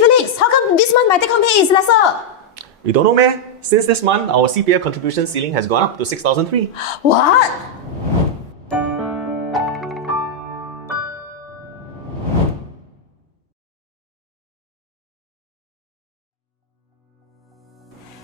Felix, how come this month my take-home pay is lesser? You don't know, man? Since this month, our CPF contribution ceiling has gone up to 6,003. What?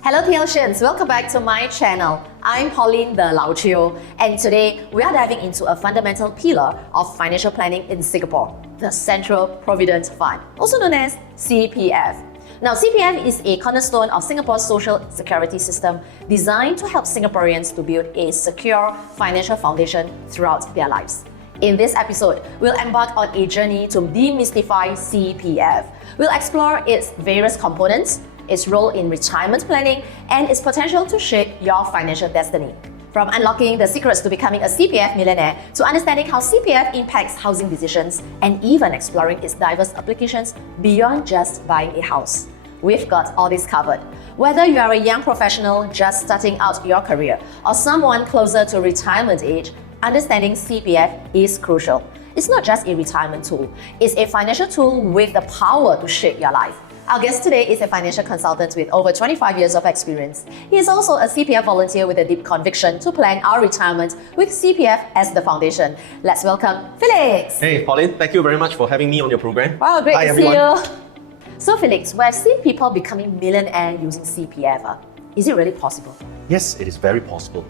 Hello Theosians, welcome back to my channel. I'm Pauline the Lao Chio, and today we are diving into a fundamental pillar of financial planning in Singapore, the Central Provident Fund, also known as CPF. Now, CPF is a cornerstone of Singapore's social security system designed to help Singaporeans to build a secure financial foundation throughout their lives. In this episode, we'll embark on a journey to demystify CPF. We'll explore its various components, its role in retirement planning, and its potential to shape your financial destiny. From unlocking the secrets to becoming a CPF millionaire, to understanding how CPF impacts housing decisions, and even exploring its diverse applications beyond just buying a house. We've got all this covered. Whether you are a young professional just starting out your career, or someone closer to retirement age, understanding CPF is crucial. It's not just a retirement tool, it's a financial tool with the power to shape your life. Our guest today is a financial consultant with over 25 years of experience. He is also a CPF volunteer with a deep conviction to plan our retirement with CPF as the foundation. Let's welcome Felix. Hey, Pauline, thank you very much for having me on your program. Wow, great Hi, to everyone. see you. So Felix, we have seen people becoming millionaire using CPF. Is it really possible? Yes, it is very possible.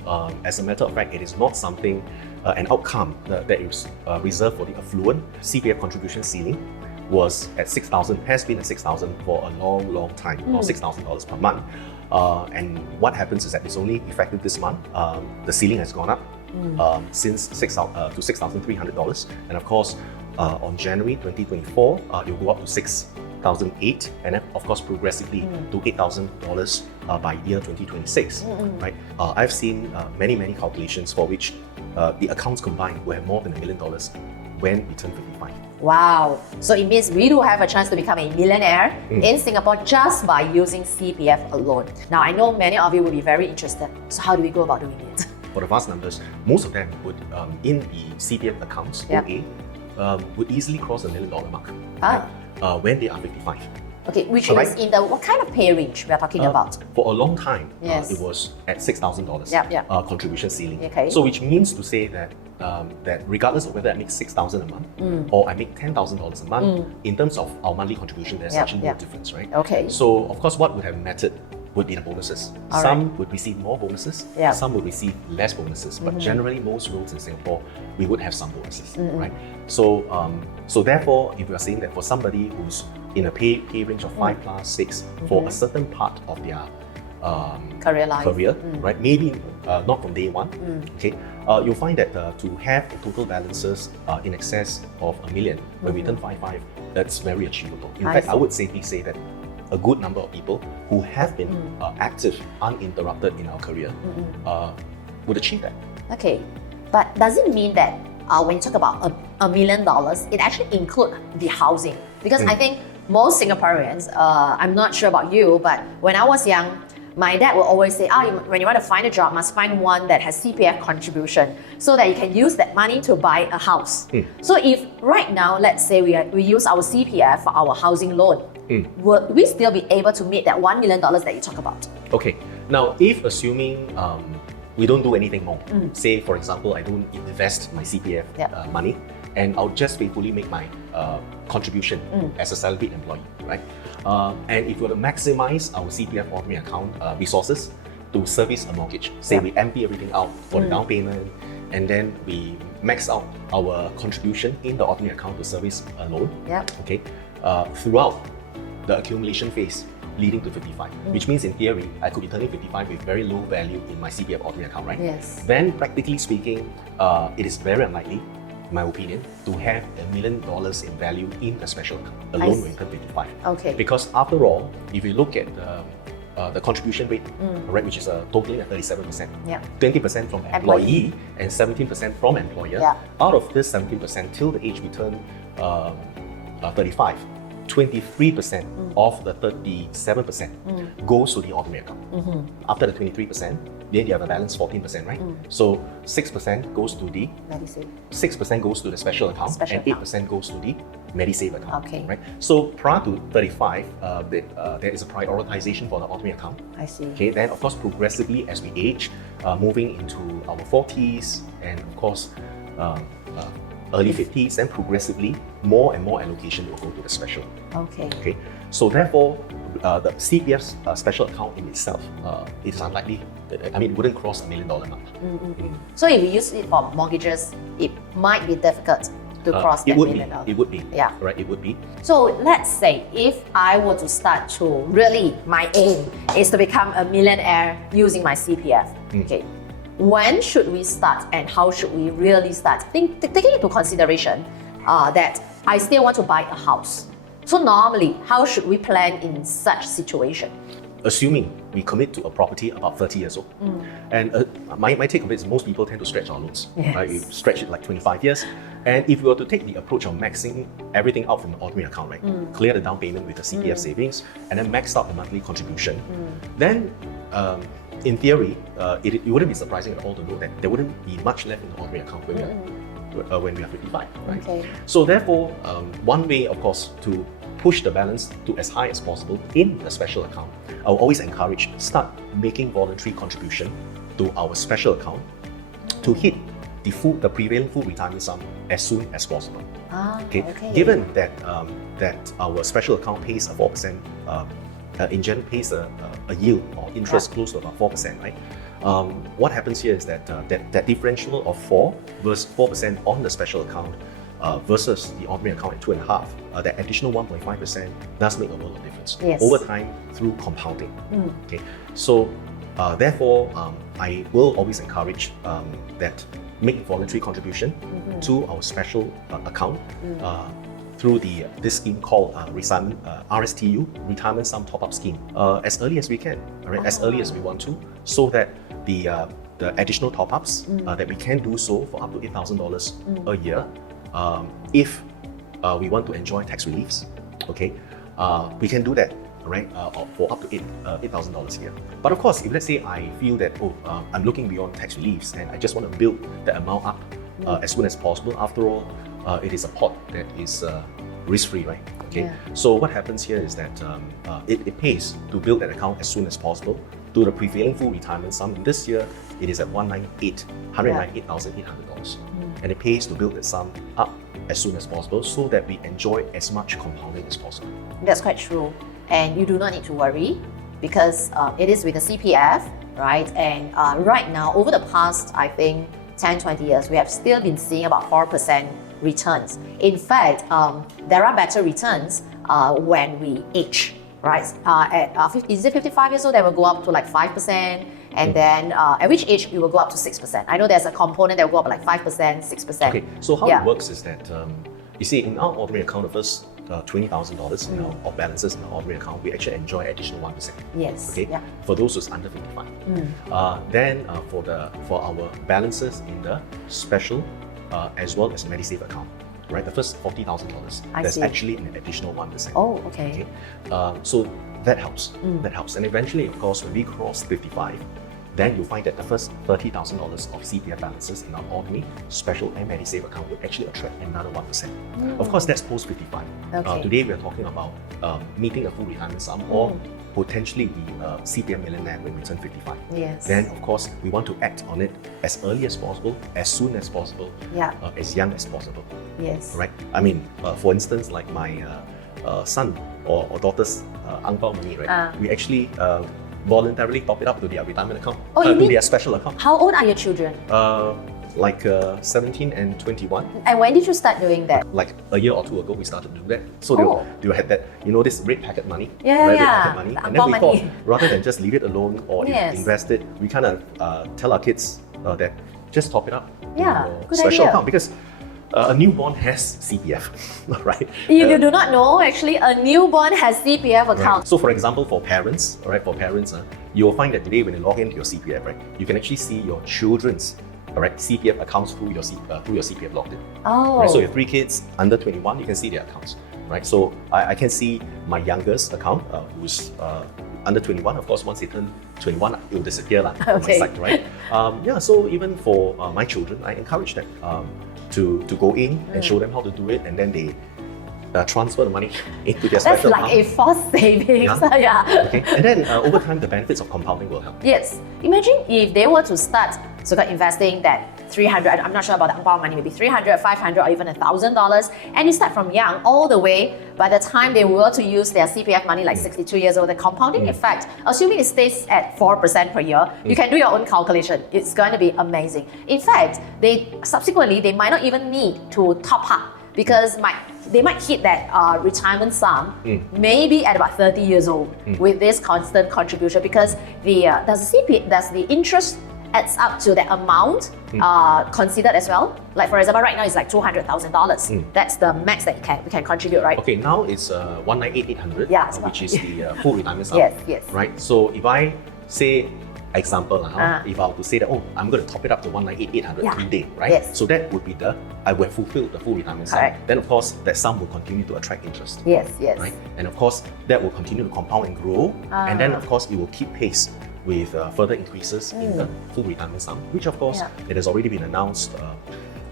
As a matter of fact, it is not something, an outcome that is reserved for the affluent. CPF contribution ceiling was at 6,000, has been at 6,000 for a long time, or $6,000 per month. And what happens is that it's only effective this month. The ceiling has gone up since to $6,300. And of course, on January 2024, it will go up to $6,008, and then of course progressively to $8,000 by year 2026. Right? I've seen many calculations for which the accounts combined will have more than $1 million when we turn 55. Wow. So it means we do have a chance to become a millionaire in Singapore just by using CPF alone. Now, I know many of you will be very interested. So how do we go about doing it? For the vast numbers, most of them would, in the CPF accounts, OA, would easily cross the $1 million mark when they are 55. Okay, which is in the what kind of pay range we are talking about? For a long time, Yes. it was at $6,000 contribution ceiling. Okay. So which means to say that that regardless of whether I make $6,000 a month or I make $10,000 a month, in terms of our monthly contribution, there's actually no difference, right? Okay. So of course, what would have mattered would be the bonuses. All Some would receive more bonuses, some would receive less bonuses, but generally most roles in Singapore, we would have some bonuses, right? So so therefore, if we are saying that for somebody who's in a pay range of 5 plus 6 for a certain part of their career life, right? Maybe not from day one. Okay, you'll find that to have total balances in excess of $1 million when we turn 55, that's very achievable. In fact, I would safely say that a good number of people who have been active, uninterrupted in our career would achieve that. Okay, but does it mean that when you talk about $1 million, it actually includes the housing? Because I think most Singaporeans, I'm not sure about you, but when I was young, my dad will always say, when you want to find a job, must find one that has CPF contribution so that you can use that money to buy a house. So if right now, let's say we use our CPF for our housing loan, would we still be able to meet that $1 million that you talk about? Okay, now if assuming we don't do anything more, say for example, I don't invest my CPF money, and I'll just faithfully make my contribution as a salaried employee, right? And if we were to maximize our CPF ordinary account resources to service a mortgage, say we empty everything out for the down payment, and then we max out our contribution in the ordinary account to service a loan, okay, throughout the accumulation phase leading to 55, which means in theory, I could be turning 55 with very low value in my CPF ordinary account, right? Yes. Then practically speaking, it is very unlikely, in my opinion, to have $1 million in value in a special account alone when you turn 55. Okay. Because after all, if you look at the contribution rate, right, which is totaling at 37%, 20% from employee and 17% from employer. Out of this 17%, till the age we turn 35, 23% of the 37% goes to the ordinary account. After the 23%, then you have a balance 14%, right? So 6% goes to the Medisave. 6% goes to the special account, and 8% goes to the Medisave account. Okay. Right. So prior to 35, there is a prioritization for the ordinary account. I see. Okay. Then of course progressively as we age, moving into our 40s and of course early 50s, then progressively more and more allocation will go to the special. Okay. Okay. So therefore, the CPF special account in itself, it is unlikely. I mean, it wouldn't cross $1 million mark. So if we use it for mortgages, it might be difficult to cross that $1 million. It would be. Yeah. Right. It would be. So let's say if I were to start to really, my aim is to become a millionaire using my CPF. Okay. When should we start and how should we really start? Taking into consideration that I still want to buy a house. So normally, how should we plan in such situation? Assuming we commit to a property about 30 years old. And my take on it is most people tend to stretch our loans. Yes. Right? We stretch it like 25 years. And if we were to take the approach of maxing everything out from the ordinary account, right? Clear the down payment with the CPF savings and then max out the monthly contribution, then in theory, it wouldn't be surprising at all to know that there wouldn't be much left in the ordinary account when we are 55, right? Okay. So therefore, one way, of course, to push the balance to as high as possible in the special account, I will always encourage start making voluntary contribution to our special account to hit the prevailing full retirement sum as soon as possible. Okay. Given that that our special account pays a 4%, in general pays a yield or interest close to about 4%, right? What happens here is that that differential of 4% on the special account versus the ordinary account at 2.5%, that additional 1.5% does make a world of difference over time through compounding. Okay, so therefore, I will always encourage that make voluntary contribution to our special account through this scheme called RSTU, Retirement Sum Top-Up Scheme, as early as we can, right? As early as we want to, so that the additional top-ups that we can do so for up to $8,000 a year, if we want to enjoy tax reliefs, okay, we can do that, right, for up to $8,000 a year. But of course, if let's say I feel that, I'm looking beyond tax reliefs and I just want to build the amount up as soon as possible, after all, it is a pot that is risk-free, right? Okay. So what happens here is that it pays to build an account as soon as possible to the prevailing full retirement sum. This year, it is at $198,800, and it pays to build that sum up as soon as possible so that we enjoy as much compounding as possible. That's quite true, and you do not need to worry because it is with the CPF, right? And right now, over the past, I think 10-20 years, we have still been seeing about 4% returns. In fact, there are better returns when we age, right? At 55 years old, they will go up to like 5%, and then at which age it will go up to 6%. I know there's a component that will go up like 5%, 6%. Okay, so how it works is that, you see, in our ordinary account, the first $20,000 of balances in the ordinary account, we actually enjoy additional 1%. Yes. Okay. Yeah. For those who's under 55. Then for our balances in the special as well as Medisave account, right? The first $40,000, there's actually an additional 1%. Oh, okay. So that helps. That helps. And eventually, of course, when we cross 55, then you'll find that the first $30,000 of CPF balances in our ordinary, special and Medisave account will actually attract another 1%. Of course, that's post 55. Today, we're talking about meeting a full retirement sum or potentially be a CPF millionaire when we turn 55. Yes. Then, of course, we want to act on it as early as possible, as soon as possible, as young as possible. Yes. Right? I mean, for instance, like my son or daughter's uncle money, right? We actually voluntarily top it up to their retirement account, to their special account. How old are your children? Like 17 and 21. And when did you start doing that? Like a year or two ago, we started to do that. So they had that, this red packet money, red packet money, the and then we money. thought rather than just leave it alone or invest it, we kind of tell our kids that just top it up to your special account because a newborn has CPF, right? You do not know, actually, a newborn has CPF account. Right. So for example, for parents, you will find that today when you log into your CPF, right, you can actually see your children's CPF accounts through your CPF logged in. Oh. Right? So your 3 kids under 21, you can see their accounts, right? So I can see my youngest account, who's under 21. Of course, once they turn 21, it will disappear from my side, right? So even for my children, I encourage them to go in and show them how to do it, and then they transfer the money into their That's special like account. a forced savings. Yeah. Okay, and then over time, the benefits of compounding will help. Yes. Imagine if they were to start investing that 300, I'm not sure about the Ang money, maybe 300, 500, or even $1,000, and you start from young all the way. By the time they were to use their CPF money, like 62 years old, the compounding effect, assuming it stays at 4% per year, you can do your own calculation. It's going to be amazing. In fact, they might not even need to top up because they might hit that retirement sum maybe at about 30 years old with this constant contribution, because does the interest adds up to the amount considered as well? Like for example, right now it's like $200,000. That's the max that we can contribute, right? Okay, now it's 198,800, which is the full retirement sum. Yes. Right. So if I say, example, if I were to say that, I'm going to top it up to 198,800 today, right? Yes. So that would be I would have fulfilled the full retirement sum. Correct. Then of course that sum will continue to attract interest. Yes. Right. And of course that will continue to compound and grow, and then of course it will keep pace with further increases in the full retirement sum, which of course it has already been announced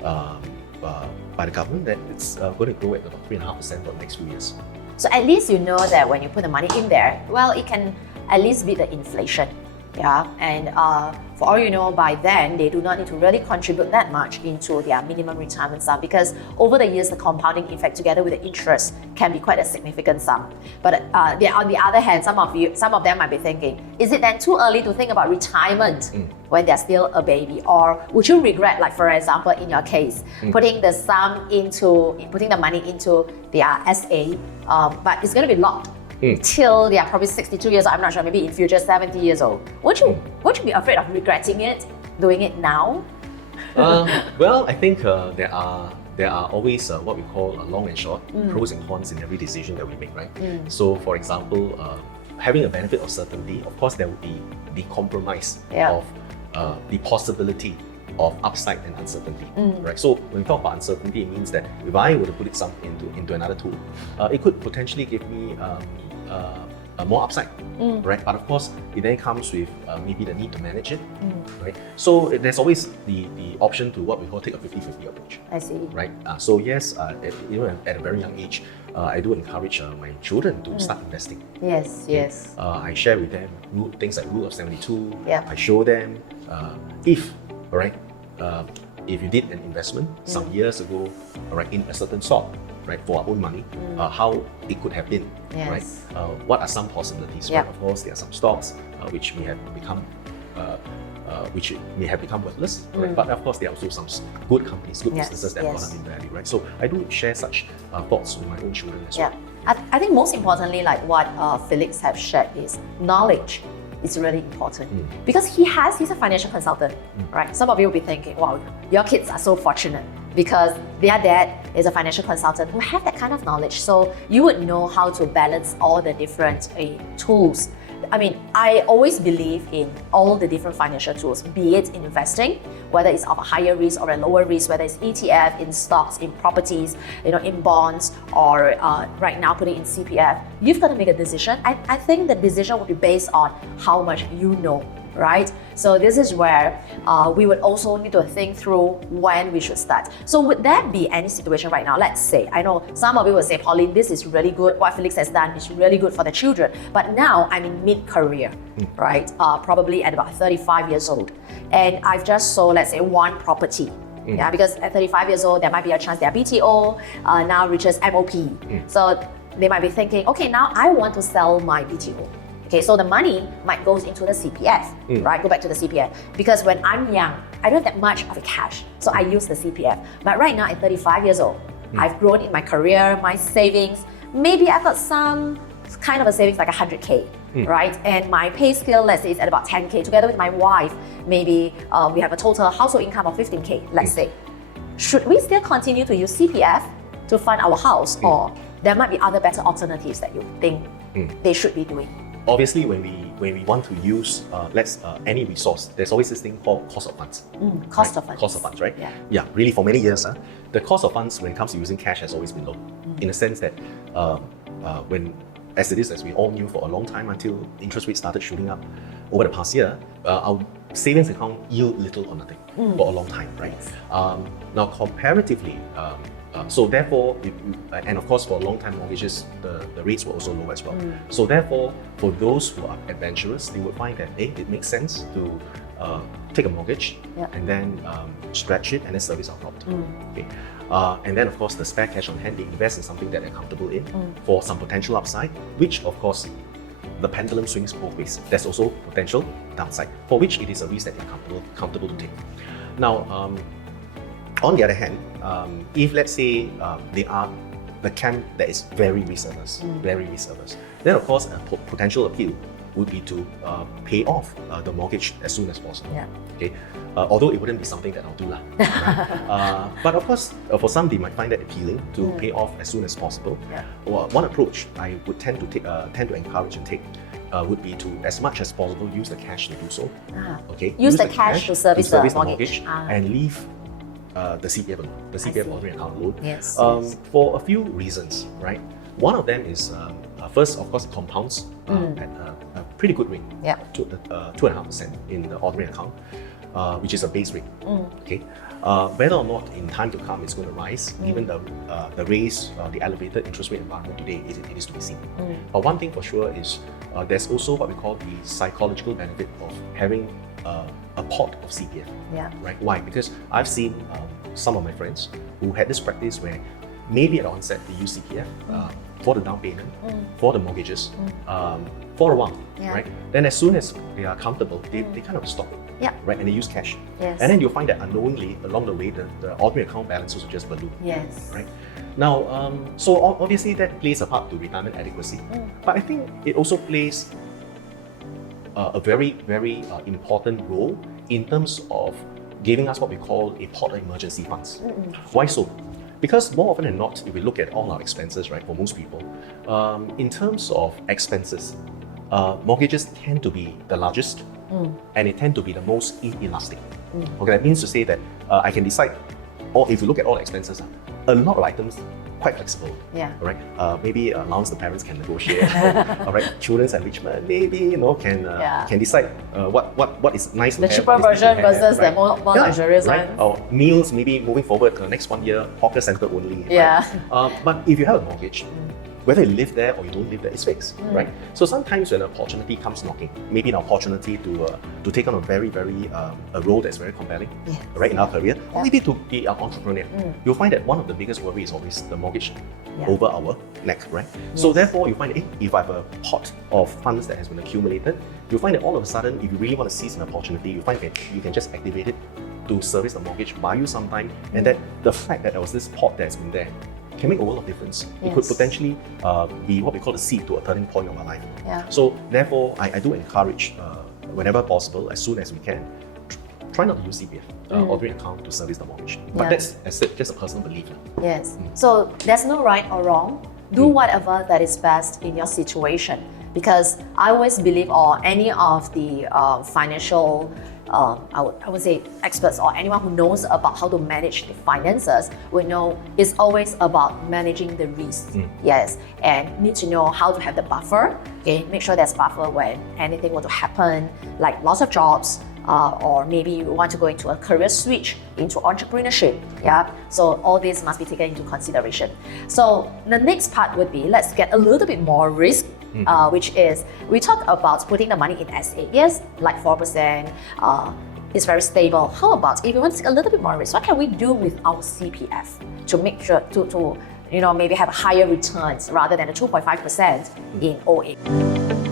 by the government that it's going to grow at about 3.5% for the next few years. So at least you know that when you put the money in there, well, it can at least beat the inflation. Yeah, and for all you know, by then they do not need to really contribute that much into their minimum retirement sum, because over the years the compounding effect together with the interest can be quite a significant sum. But on the other hand, some of them might be thinking, is it then too early to think about retirement when they're still a baby, or would you regret, like for example in your case, putting the money into their SA, but it's going to be locked till they are probably 62 years old, I'm not sure, maybe in future 70 years old. Won't you be afraid of regretting it, doing it now? Well, I think there are always what we call long and short, pros and cons in every decision that we make, right? So for example, having a benefit of certainty, of course there will be the compromise of the possibility of upside and uncertainty, right? So when we talk about uncertainty, it means that if I were to put it into another tool, it could potentially give me more upside, right? But of course, it then comes with maybe the need to manage it, right? So there's always the option to what we call take a 50-50 approach. I see. Right? So yes, at a very young age, I do encourage my children to start investing. Yes. I share with them things like Rule of 72. Yeah. I show them if you did an investment some years ago, in a certain stock, right, for our own money, how it could have been, right? What are some possibilities? Right? Of course, there are some stocks which may have become worthless, right? But of course, there are also some good companies, good businesses that have gone up in value, right? So I do share such thoughts with my own children as well. I think most importantly, like what Felix have shared, is knowledge. It's really important because he's a financial consultant, right? Some of you will be thinking, wow, your kids are so fortunate because their dad is a financial consultant who have that kind of knowledge. So you would know how to balance all the different tools. I mean, I always believe in all the different financial tools, be it in investing, whether it's of a higher risk or a lower risk, whether it's ETF, in stocks, in properties, in bonds, or right now putting in CPF. You've got to make a decision. I think the decision will be based on how much you know, right? So this is where we would also need to think through when we should start. So would there be any situation right now? Let's say, I know some of you will say, Pauline, this is really good. What Felix has done is really good for the children. But now I'm in mid-career, right? Probably at about 35 years old. And I've just sold, let's say, one property. Yeah, because at 35 years old, there might be a chance their BTO now reaches MOP. So they might be thinking, okay, now I want to sell my BTO. Okay, so the money might go into the CPF, right? Go back to the CPF. Because when I'm young, I don't have that much of a cash, so I use the CPF. But right now, at 35 years old, I've grown in my career, my savings. Maybe I've got some kind of a savings like 100K, right? And my pay scale, let's say, is at about 10K. Together with my wife, maybe we have a total household income of 15K, let's say. Should we still continue to use CPF to fund our house, or there might be other better alternatives that you think they should be doing? Obviously, when we want to use any resource, there's always this thing called cost of funds. Cost of funds. Cost of funds, right? Yeah, really for many years, the cost of funds when it comes to using cash has always been low. In a sense that as we all knew for a long time until interest rates started shooting up over the past year, our savings account yield little or nothing for a long time, right? Now, comparatively, so therefore, and of course for long-time mortgages, the rates were also low as well. So therefore, for those who are adventurous, they would find that it makes sense to take a mortgage and then stretch it and then service our property. Okay. And then of course the spare cash on hand, they invest in something that they're comfortable in for some potential upside, which of course the pendulum swings both ways. There's also potential downside, for which it is a risk that they're comfortable to take. Now, on the other hand, if let's say they are the camp that is very risk averse, then of course a potential appeal would be to pay off the mortgage as soon as possible. Okay, although it wouldn't be something that I'll do lah. Right? But of course, for some they might find that appealing to pay off as soon as possible. Well, one approach I would tend to encourage and take would be to, as much as possible, use the cash to do so. Okay, use the cash to service the mortgage and leave the CPF alone, the CPF ordinary account alone. Yes. For a few reasons, right? One of them is first, of course, it compounds at a pretty good rate, 2.5% in the ordinary account, which is a base rate. Okay, whether or not in time to come it's going to rise, given the the elevated interest rate environment today, it is to be seen. But one thing for sure is there's also what we call the psychological benefit of having a pot of CPF. Right? Why? Because I've seen some of my friends who had this practice where maybe at the onset they use CPF for the down payment, for the mortgages, for a while, right? Then as soon as they are comfortable, they kind of stop it, right? And they use cash. And then you'll find that unknowingly along the way, the ordinary account balances will just balloon, right? Now, so obviously that plays a part to retirement adequacy, but I think it also plays a very, very important role in terms of giving us what we call a pot of emergency funds. Why so? Because more often than not, if we look at all our expenses, right, for most people, in terms of expenses, mortgages tend to be the largest and they tend to be the most inelastic. Okay, that means to say that I can decide, or if you look at all the expenses, a lot of items quite flexible. Right? Maybe allowance the parents can negotiate. All right, children's enrichment maybe can decide what is nice. The cheaper version versus the more luxurious one. Or meals maybe moving forward the next 1 year, hawker center only. But if you have a mortgage, whether you live there or you don't live there, it's fixed, right? So sometimes when an opportunity comes knocking, maybe an opportunity to take on a very, very a role that's very compelling, right, in our career, or maybe to be an entrepreneur, you'll find that one of the biggest worries is always the mortgage over our neck, right? So therefore, you find if I have a pot of funds that has been accumulated, you'll find that all of a sudden, if you really want to seize an opportunity, you find that you can just activate it to service the mortgage, buy you some time, and that the fact that there was this pot that's been there can make a world of difference. It could potentially be what we call the seed to a turning point of our life. So therefore, I do encourage, whenever possible, as soon as we can, try not to use CPF ordinary account to service the mortgage. But that's, as I said, just a personal belief. So there's no right or wrong. Do whatever that is best in your situation. Because I always believe, or any of the financial I would say experts or anyone who knows about how to manage the finances will know it's always about managing the risk. And need to know how to have the buffer. Okay, make sure there's buffer when anything were to happen, like loss of jobs, or maybe you want to go into a career switch into entrepreneurship. So all this must be taken into consideration. So the next part would be, let's get a little bit more risk. Which is, we talk about putting the money in SA. Yes, like 4%, it's very stable. How about if we want to take a little bit more risk, what can we do with our CPF to make sure to maybe have higher returns rather than the 2.5% in 08?